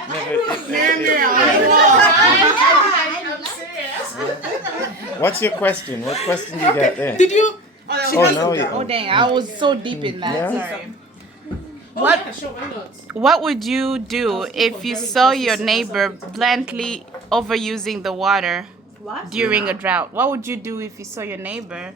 I'm serious. What's your question? What question do you got there? Did you? Oh no! Oh dang, I was so deep in that. Yeah. Sorry. What What would you do if you saw your neighbor bluntly overusing the water during a drought? What would you do if you saw your neighbor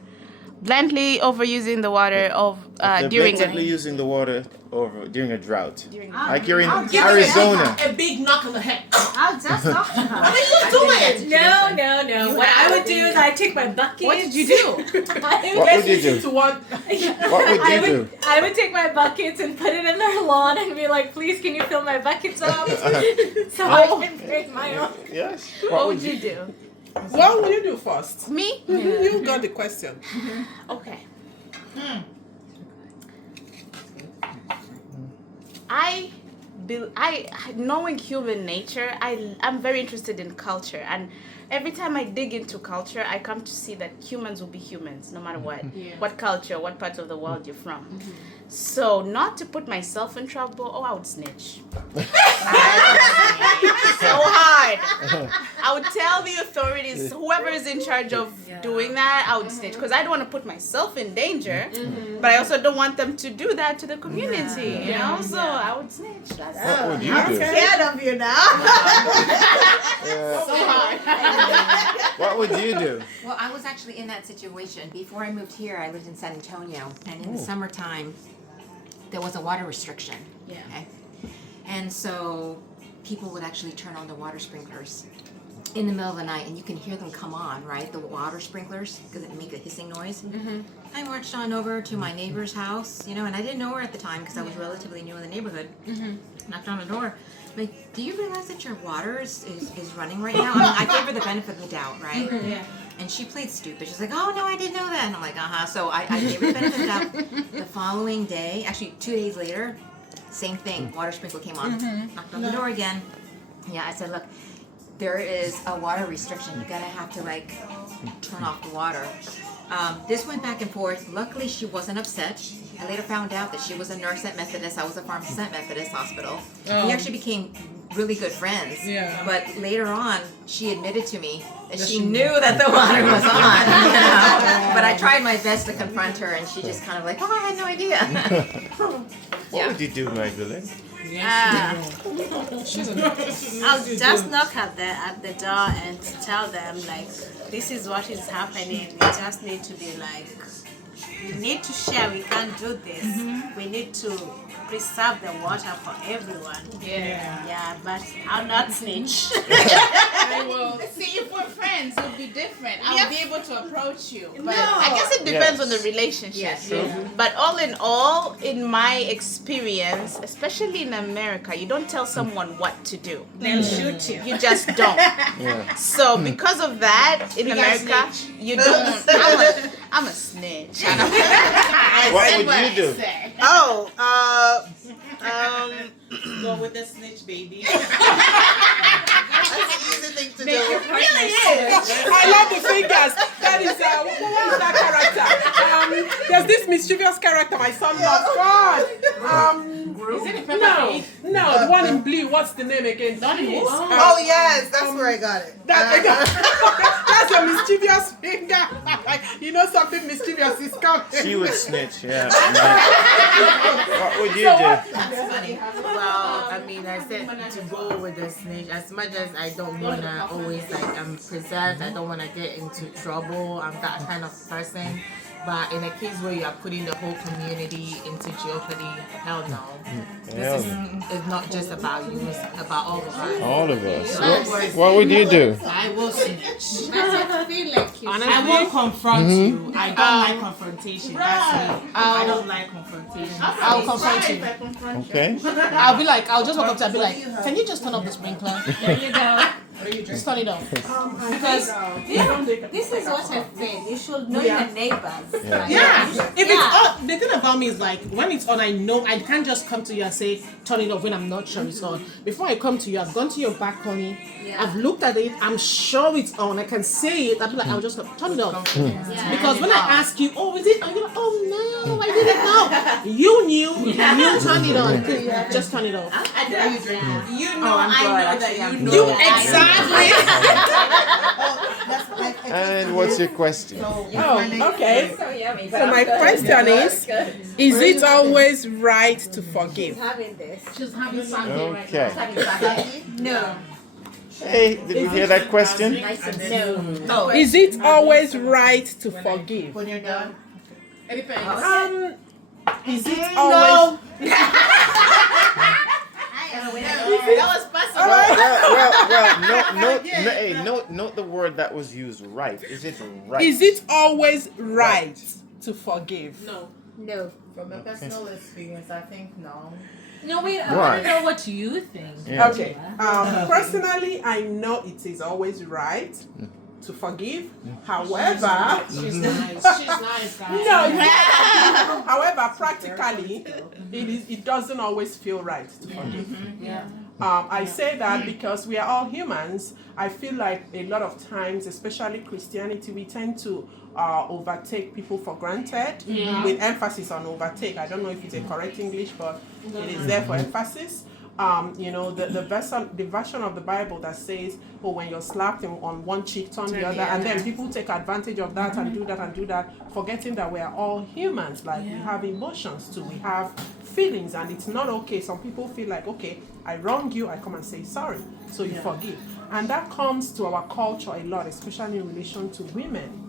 bluntly overusing the water They're during blatantly a using the water over during a drought. Like you're in Give her Arizona. a big knock on the head. I'll just talk to her. What are you doing? No. What I would do is I take my bucket. What did you do? What would you do? To what? What would you do? I would take my buckets and put it in their lawn and be like, please, can you fill my buckets up? So I can drink my own. Yes. What would you do? What will you do first? Me? You got the question. Okay. Knowing human nature, I'm very interested in culture, and every time I dig into culture, I come to see that humans will be humans no matter what culture, what part of the world you're from. So not to put myself in trouble, I would snitch. So hard. I would tell the authorities, whoever is in charge of doing that, I would snitch because I don't want to put myself in danger, but I also don't want them to do that to the community, you know. So I would snitch. What would you I'm do? scared of you now. So hard. What would you do? Well, I was actually in that situation. Before I moved here, I lived in San Antonio, and in the summertime, there was a water restriction. Yeah. Okay? And so people would actually turn on the water sprinklers in the middle of the night, and you can hear them come on, right? The water sprinklers, because it make a hissing noise. I marched on over to my neighbor's house, and I didn't know her at the time because I was relatively new in the neighborhood. Knocked on the door. I'm like, do you realize that your water is running right now? I mean, I gave her the benefit of the doubt, right? Yeah. And she played stupid. She's like, oh, no, I didn't know that. And I'm like, So I gave her the benefit of the doubt. The following day, actually 2 days later, same thing. Water sprinkler came on. Knocked on the door again. Yeah, I said, look, there is a water restriction. You're going to have to, turn off the water. This went back and forth. Luckily, she wasn't upset. I later found out that she was a nurse at Methodist. I was a pharmacist at Methodist Hospital. We actually became really good friends. Yeah. But later on, she admitted to me that she knew that the water was on. But I tried my best to confront her, and she just kind of like, I had no idea. What would you do, Magdalene? I'll just knock at the door and tell them this is what is happening. We just need to be we need to share. We can't do this. We need to preserve the water for everyone. Yeah, but I'll not snitch. See, if we're friends, it would be different. I would be able to approach you. But I guess it depends on the relationship. But all in all, in my experience, especially in America, you don't tell someone what to do. They'll shoot you. You just don't. So because of that, in America, you don't. I'm a snitch. What would you do? Go with the snitch, baby. That's the easy thing to do. It really is. I love the fingers. That is, what is that character? There's this mischievous character my son loves. God. No, the one in blue. What's the name again? Jeez. Oh yes, that's where I got it. That's a mischievous finger. Something mischievous is coming. She would snitch, yeah. What would you do? That's funny. Well, I mean, I said to go with the snitch. As much as I don't want to always, preserved, I don't want to get into trouble. I'm that kind of person. But in a case where you are putting the whole community into jeopardy, hell no. This is not just about you, it's about all of us. All of us. What would you do? I will snitch. I feel like you. I won't confront you. I don't like confrontation. That's me. I don't like confrontation. I'll confront you. Okay. I'll just walk up to her and be like, can you just turn off the sprinkler? There you go. Just turn it off. Because this is what I said. You should know your neighbors. Yeah. If it's the thing about me is like when it's on, I know I can't just come to you and say turn it off when I'm not sure it's on. Before I come to you, I've gone to your balcony, I've looked at it, I'm sure it's on. I can say it. I'll be like, I'll just turn it off. Because when I ask you, oh, is it? And you're like, oh no, I didn't know. You knew, you turn it on. Just turn it off. You know, I know that you know. You exactly. And what's your question? Oh, okay. So yummy. So my question is it always right to forgive? Having this. Okay. No. Hey, did you hear that question? No. Is it always right to forgive? When you're done. Is it always? That was possible. Note the word that was used, right. Is it right? Is it always right to forgive? No. From a personal experience, I think no. No, wait, I Why? want to know what you think. Yeah. Okay. Personally, I know it is always right to forgive. However, She's nice. She's nice, guys. no. However, practically, it doesn't always feel right to forgive. I say that because we are all humans. I feel like a lot of times, especially Christianity, we tend to overtake people for granted, with emphasis on overtake. I don't know if it's a correct English, but it is there for emphasis. The version of the Bible that says, oh, when you're slapped on one cheek, turn the other, and then people take advantage of that and do that, forgetting that we are all humans. Like we have emotions too, we have feelings, and it's not okay. Some people feel like, okay, I wrong you, I come and say sorry, so you forgive. And that comes to our culture a lot, especially in relation to women.